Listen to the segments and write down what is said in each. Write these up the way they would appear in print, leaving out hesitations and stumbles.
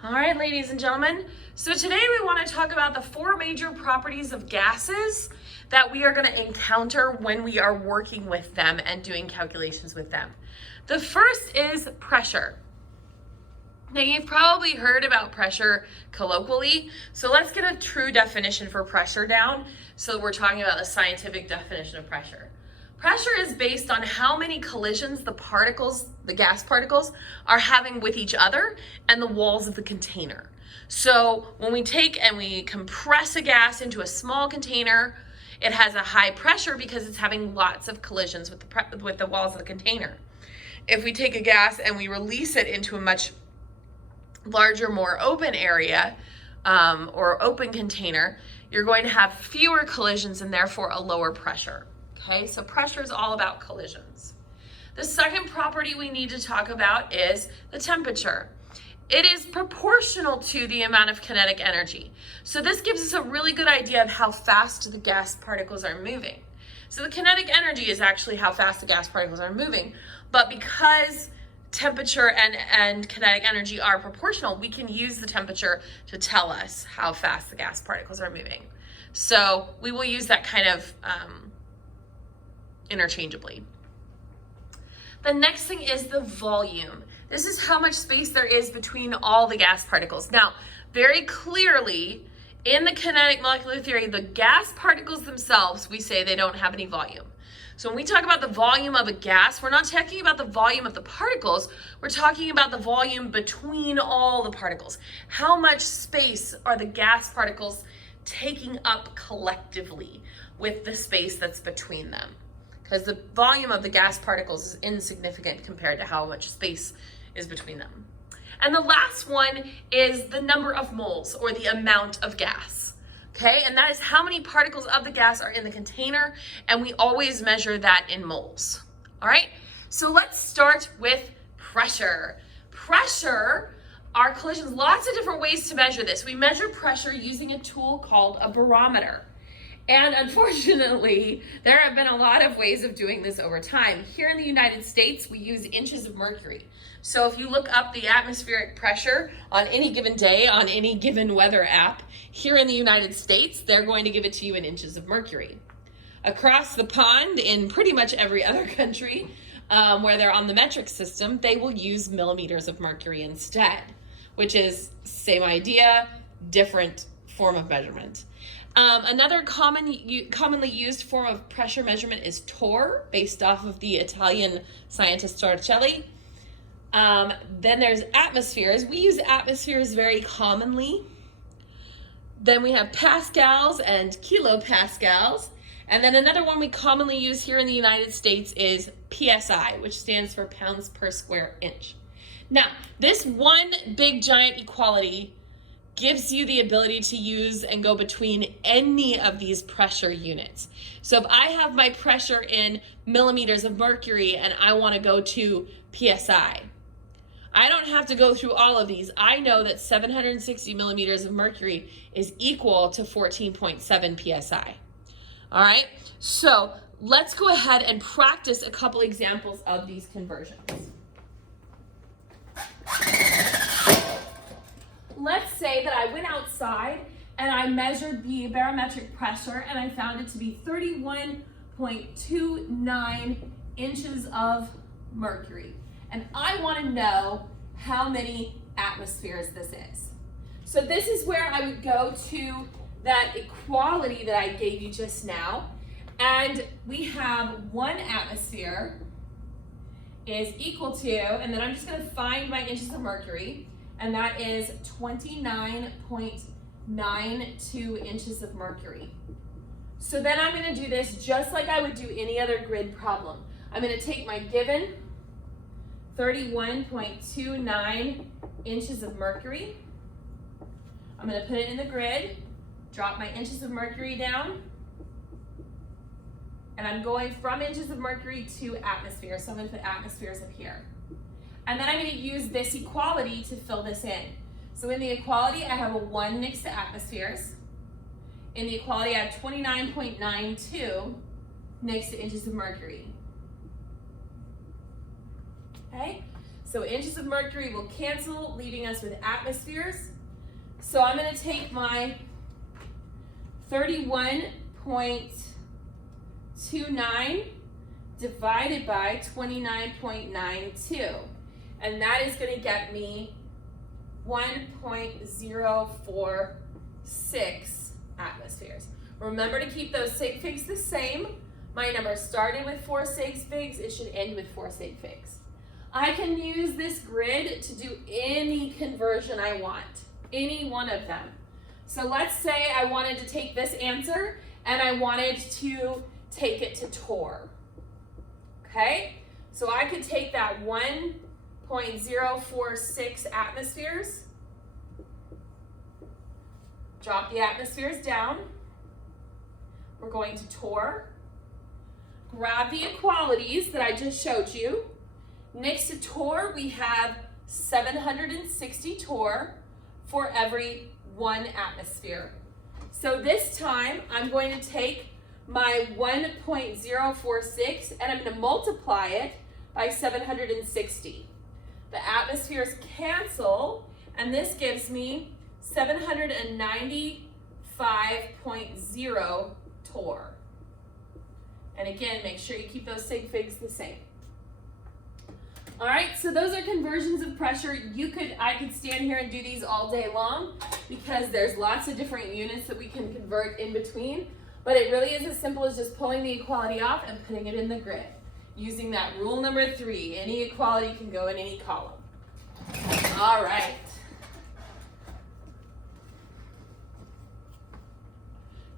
All right, ladies and gentlemen. So today we want to talk about the 4 major properties of gases that we are going to encounter when we are working with them and doing calculations with them. The first is pressure. Now you've probably heard about pressure colloquially, so let's get a true definition for pressure down. So we're talking about the scientific definition of pressure. Pressure is based on how many collisions the gas particles, are having with each other and the walls of the container. So when we take and we compress a gas into a small container, it has a high pressure because it's having lots of collisions with the walls of the container. If we take a gas and we release it into a much larger, more open area or open container, you're going to have fewer collisions and therefore a lower pressure. Okay, so pressure is all about collisions. The second property we need to talk about is the temperature. It is proportional to the amount of kinetic energy. So this gives us a really good idea of how fast the gas particles are moving. So the kinetic energy is actually how fast the gas particles are moving, but because temperature and kinetic energy are proportional, we can use the temperature to tell us how fast the gas particles are moving. So we will use that kind of interchangeably. The next thing is the volume. This is how much space there is between all the gas particles. Now, very clearly, in the kinetic molecular theory, the gas particles themselves, we say they don't have any volume. So when we talk about the volume of a gas, we're not talking about the volume of the particles, we're talking about the volume between all the particles. How much space are the gas particles taking up collectively with the space that's between them? Because the volume of the gas particles is insignificant compared to how much space is between them. And the last one is the number of moles, or the amount of gas. Okay, and that is how many particles of the gas are in the container, and we always measure that in moles. All right, so let's start with pressure. Pressure are collisions, lots of different ways to measure this. We measure pressure using a tool called a barometer. And unfortunately, there have been a lot of ways of doing this over time. Here in the United States, we use inches of mercury. So if you look up the atmospheric pressure on any given day on any given weather app, here in the United States, they're going to give it to you in inches of mercury. Across the pond, in pretty much every other country where they're on the metric system, they will use millimeters of mercury instead, which is same idea, different form of measurement. Another commonly used form of pressure measurement is torr, based off of the Italian scientist Torricelli. Then there's atmospheres. We use atmospheres very commonly. Then we have pascals and kilopascals. And then another one we commonly use here in the United States is PSI, which stands for pounds per square inch. Now, this one big giant equality gives you the ability to use and go between any of these pressure units. So if I have my pressure in millimeters of mercury and I want to go to PSI, I don't have to go through all of these. I know that 760 millimeters of mercury is equal to 14.7 PSI. All right, so let's go ahead and practice a couple examples of these conversions. Let's say that I went outside and I measured the barometric pressure and I found it to be 31.29 inches of mercury. And I want to know how many atmospheres this is. So this is where I would go to that equality that I gave you just now. And we have 1 atmosphere is equal to, and then I'm just going to find my inches of mercury, and that is 29.92 inches of mercury. So then I'm going to do this just like I would do any other grid problem. I'm going to take my given 31.29 inches of mercury. I'm going to put it in the grid, drop my inches of mercury down, and I'm going from inches of mercury to atmosphere. So I'm going to put atmospheres up here. And then I'm going to use this equality to fill this in. So in the equality, I have a 1 next to atmospheres. In the equality, I have 29.92 next to inches of mercury. Okay, So inches of mercury will cancel, leaving us with atmospheres. So I'm going to take my 31.29 divided by 29.92. And that is going to get me 1.046 atmospheres. Remember to keep those sig figs the same. My number started with 4 sig figs. It should end with 4 sig figs. I can use this grid to do any conversion I want, any one of them. So let's say I wanted to take this answer and I wanted to take it to torr. Okay? So I could take that 1.046 atmospheres, drop the atmospheres down. We're going to torr. Grab the equalities that I just showed you. Next to torr, we have 760 torr for every 1 atmosphere. So this time, I'm going to take my 1.046 and I'm going to multiply it by 760. The atmospheres cancel, and this gives me 795.0 torr. And again, make sure you keep those sig figs the same. All right, so those are conversions of pressure. I could stand here and do these all day long because there's lots of different units that we can convert in between, but it really is as simple as just pulling the equality off and putting it in the grid. Using that rule number 3, any equality can go in any column. All right.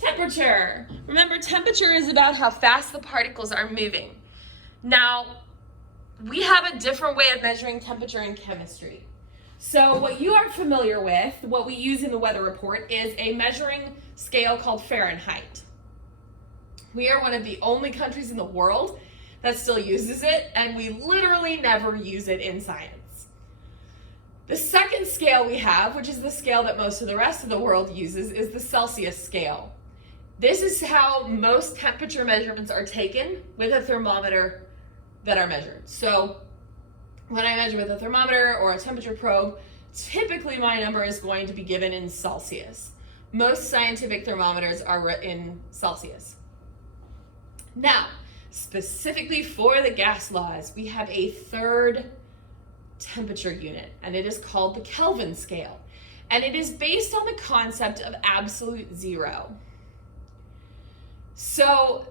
Temperature. Remember, temperature is about how fast the particles are moving. Now, we have a different way of measuring temperature in chemistry. So what you are familiar with, what we use in the weather report, is a measuring scale called Fahrenheit. We are one of the only countries in the world that still uses it, and we literally never use it in science. The second scale we have, which is the scale that most of the rest of the world uses, is the Celsius scale. This is how most temperature measurements are taken with a thermometer that are measured. So when I measure with a thermometer or a temperature probe, typically my number is going to be given in Celsius. Most scientific thermometers are in Celsius. Now, specifically for the gas laws, we have a third temperature unit, and it is called the Kelvin scale. And it is based on the concept of absolute zero. So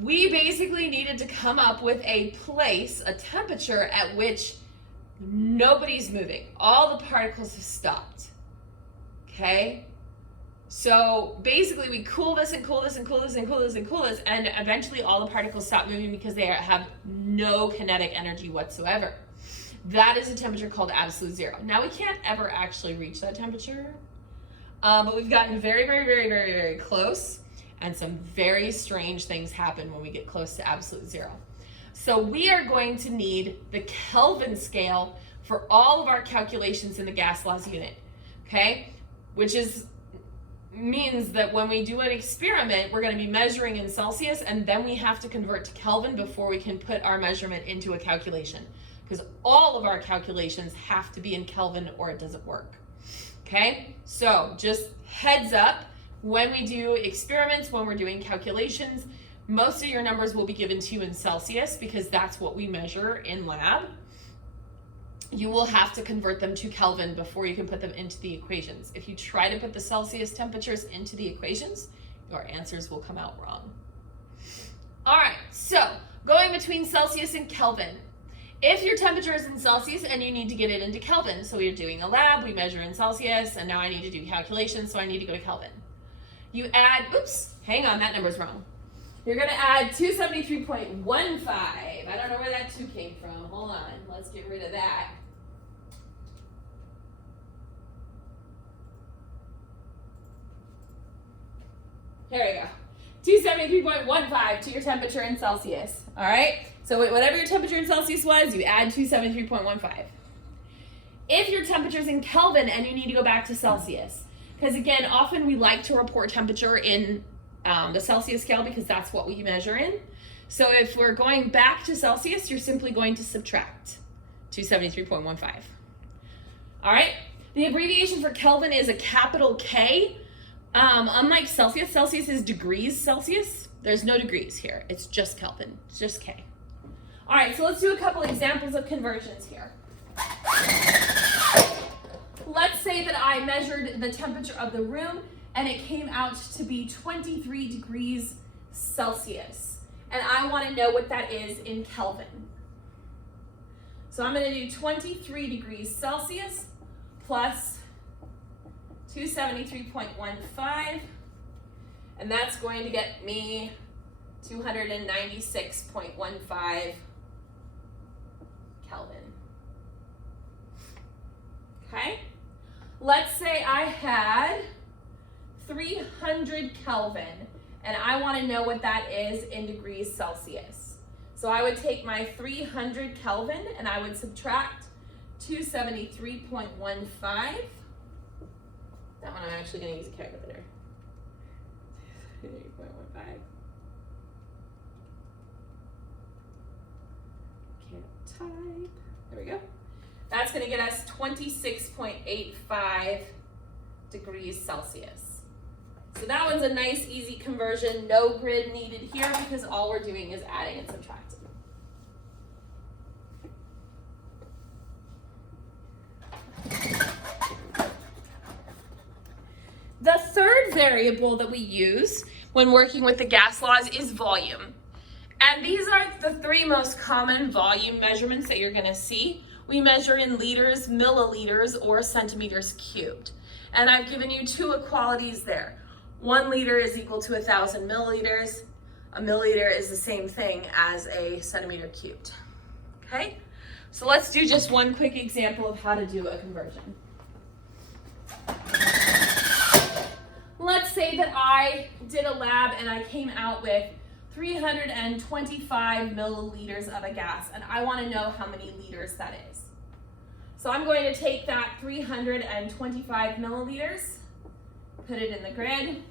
we basically needed to come up with a place, a temperature at which nobody's moving. All the particles have stopped. Okay? So basically we cool this and cool this and cool this and cool this and cool this, and eventually all the particles stop moving because they have no kinetic energy whatsoever. That is a temperature called absolute zero. Now we can't ever actually reach that temperature, but we've gotten very, very, very, very, very close. And some very strange things happen when we get close to absolute zero. So we are going to need the Kelvin scale for all of our calculations in the gas laws unit, okay? Which means that when we do an experiment, we're going to be measuring in Celsius, and then we have to convert to Kelvin before we can put our measurement into a calculation, because all of our calculations have to be in Kelvin or it doesn't work, okay? So just heads up. When we do experiments, when we're doing calculations, most of your numbers will be given to you in Celsius because that's what we measure in lab. You will have to convert them to Kelvin before you can put them into the equations. If you try to put the Celsius temperatures into the equations, your answers will come out wrong. All right, so going between Celsius and Kelvin. If your temperature is in Celsius and you need to get it into Kelvin, so we're doing a lab, we measure in Celsius, and now I need to do calculations, so I need to go to Kelvin. You add, oops, hang on, that number's wrong. You're gonna add 273.15. I don't know where that 2 came from. Hold on, let's get rid of that. Here we go. 273.15 to your temperature in Celsius. All right? So whatever your temperature in Celsius was, you add 273.15. If your temperature's in Kelvin and you need to go back to Celsius, because again, often we like to report temperature in the Celsius scale because that's what we measure in. So if we're going back to Celsius, you're simply going to subtract 273.15. All right, the abbreviation for Kelvin is a capital K. Unlike Celsius, Celsius is degrees Celsius. There's no degrees here. It's just Kelvin. It's just K. All right, so let's do a couple examples of conversions here. Let's say that I measured the temperature of the room and it came out to be 23 degrees Celsius. And I want to know what that is in Kelvin. So I'm going to do 23 degrees Celsius plus 273.15, and that's going to get me 296.15 Kelvin. Okay? Let's say I had 300 Kelvin, and I want to know what that is in degrees Celsius. So I would take my 300 Kelvin and I would subtract 273.15. That one I'm actually going to use a calculator. 3.15. Can't type. There we go. That's going to get us 26.85 degrees Celsius. So that one's a nice, easy conversion. No grid needed here because all we're doing is adding and subtracting. The third variable that we use when working with the gas laws is volume. And these are the three most common volume measurements that you're going to see. We measure in liters, milliliters, or centimeters cubed. And I've given you two equalities there. 1 liter is equal to 1,000 milliliters. A milliliter is the same thing as a centimeter cubed. Okay? So let's do just one quick example of how to do a conversion. Let's say that I did a lab and I came out with 325 milliliters of a gas, and I want to know how many liters that is. So I'm going to take that 325 milliliters, put it in the grid.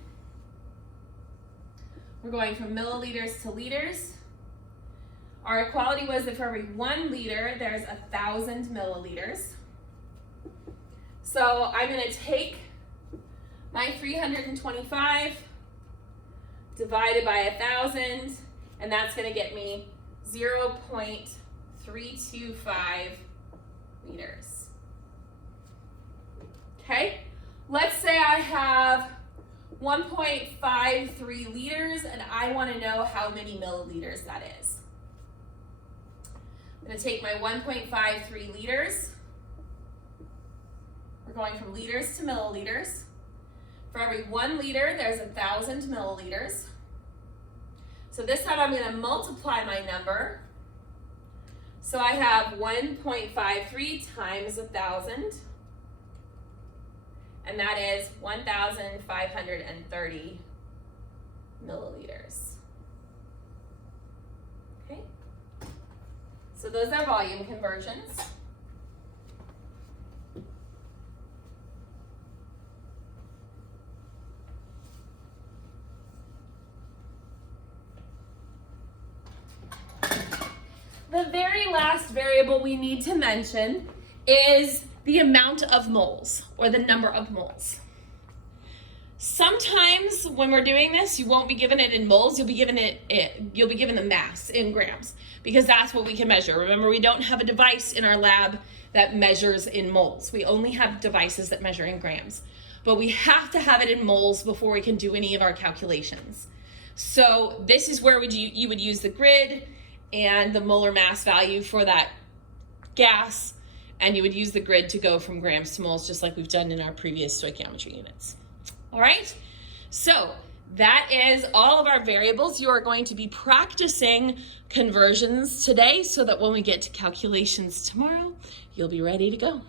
We're going from milliliters to liters. Our equality was that for every 1 liter, there's 1,000 milliliters. So I'm going to take my 325 divided by 1,000, and that's going to get me 0.325 liters. Okay, let's say I have 1.53 liters, and I want to know how many milliliters that is. I'm going to take my 1.53 liters. We're going from liters to milliliters. For every 1 liter, there's 1,000 milliliters. So this time I'm going to multiply my number. So I have 1.53 times 1,000, and that is 1,530 milliliters. Okay? So those are volume conversions. The very last variable we need to mention is the amount of moles, or the number of moles. Sometimes when we're doing this, you won't be given it in moles, you'll be given the mass in grams, because that's what we can measure. Remember, we don't have a device in our lab that measures in moles. We only have devices that measure in grams. But we have to have it in moles before we can do any of our calculations. So this is where you would use the grid and the molar mass value for that gas, and you would use the grid to go from grams to moles, just like we've done in our previous stoichiometry units. All right, so that is all of our variables. You are going to be practicing conversions today so that when we get to calculations tomorrow, you'll be ready to go.